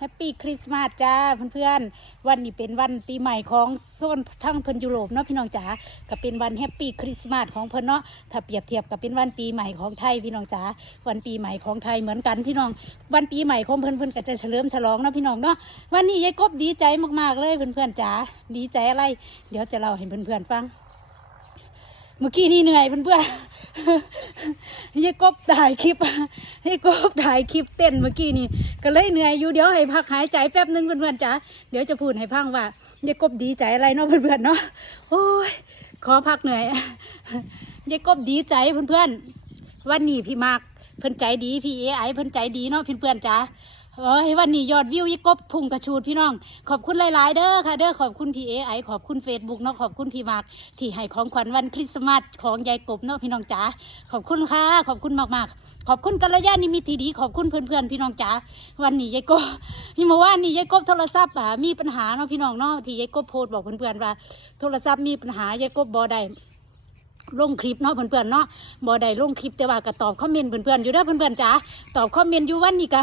แฮปปี้คริสต์มาสจ้าเพื่อนๆ วันนี้เป็นวันปีใหม่ของโซนทั้งเพิ่นยุโรปเนาะพี่น้องจ๋าก็เป็นวันแฮปปี้คริสต์มาสของเพิ่นเนาะถ้าเปรียบเทียบกับเป็นวันปีใหม่ของไทยพี่น้องจ๋าวันปีใหม่ของไทยเหมือนกันพี่น้องวันปีใหม่ของเพิ่นเพิ่นก็จะเฉลิมฉลองเนาะพี่น้องเนาะวันนี้ยายกบดีใจมากๆเลยเพื่อนๆจ๋าดีใจอะไร เดี๋ยวจะเล่าให้เพื่อนๆฟัง เมื่อกี้นี่เหนื่อยเพื่อนๆ ยายกบถ่ายคลิปให้กบถ่ายคลิปเต้นเมื่อกี้นี่ก็เลยเหนื่อยอยู่เดี๋ยวให้พักหายใจแป๊บหนึงเพื่อนๆจ๋าเดี๋ยวจะพูดให้ฟังว่ายายกบดีใจอะไรเนาะเพื่อนๆเนาะโอ้ยขอพักเหนื่อยยายกบดีใจเพื่อนๆวันนี้พี่มาก เพื่อนใจดีพี่เอไอเพื่อนใจดีเนาะเพื่อนๆจ๋าเอ้ยวันนี้ยอดวิวยายกบพุ่งกระชูดพี่น้อง ขอบคุณหลาย ๆ เด้อค่ะเด้อขอบคุณพี่เอไอขอบคุณเฟซบุ๊กเนาะขอบคุณพี่มากที่ให้ของขวัญวันคริสต์มาสของยายกบเนาะพี่น้องจ๋าขอบคุณค่ะ ขอบคุณมาก ๆ ขอบคุณกัลยาณมิตรที่ดี ขอบคุณเพื่อน ๆ พี่น้องจ๋าวันนี้ยายกบนี่เมื่อวานนี่ยายกบโทรศัพท์อะมีปัญหาเนาะพี่น้องเนาะที่ยายกบโพสบอกเพื่อน ๆ ว่า โทรศัพท์มีปัญหายายกบบ่ได้ ลงคลิปเนาะเพื่อนๆเนาะบ่ได้ลงคลิปแต่ว่าก็ตอบคอมเมนต์เพื่อนๆอยู่เด้อเพื่อนๆจ๋าตอบคอมเมนต์อยู่วันนี้ก็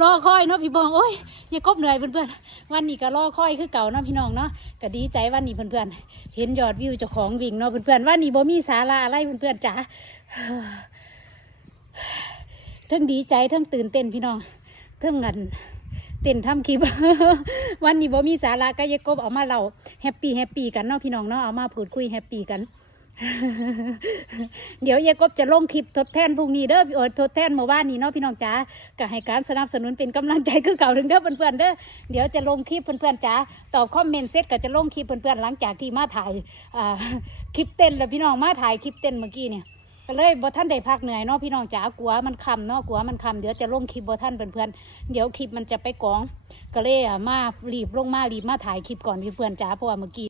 รอคอยเนาะพี่บองโอ้ยยายกบเหนื่อยเพื่อนๆวันนี้ก็รอคอยคือเก่าเนาะพี่น้องเนาะก็ดีใจวันนี้เพื่อนๆเห็นยอดวิวเจ้าของวิ่งเนาะเพื่อนๆวันนี้บ่มีสาระอะไรเพื่อนๆจ๋าทั้งดีใจทั้งตื่นเต้นพี่น้องทั้งเงินเต้นทำคลิป วันนี้บ่มีสาระก็ยายกบเอามาเล่าแฮปปี้แฮปปี้กันเนาะพี่น้องเนาะเอามาพูดคุยแฮปปี้กัน เดี๋ยวยายกบจะลงคลิปทดแทนพรุ่งนี้เด้อพี่โอทดแทนเมื่อวานนี้เนาะพี่น้องจ๋าก็ให้การสนับสนุนเป็นกำลังใจคือเก่าถึงเด้อเพื่อนๆเด้อเดี๋ยวจะลงคลิปเพื่อนๆจ๋าตอบคอมเมนต์เสร็จก็จะลงคลิปเพื่อนๆหลังจากที่มาถ่ายคลิปเต้นแล้วพี่น้องมาถ่ายคลิปเต้นเมื่อกี้เนี่ยก็เลยบ่ท่านได้พักเหนื่อยเนาะพี่น้องจ๋ากลัวมันคำเนาะกลัวมันคำเดี๋ยวจะลงคลิปบ่ท่านเพื่อนๆเดี๋ยวคลิปมันจะไปกอง ก็เลยมารีบลงมารีบมาถ่ายคลิปก่อนเพื่อนๆจ๋าเพราะว่าเมื่อกี้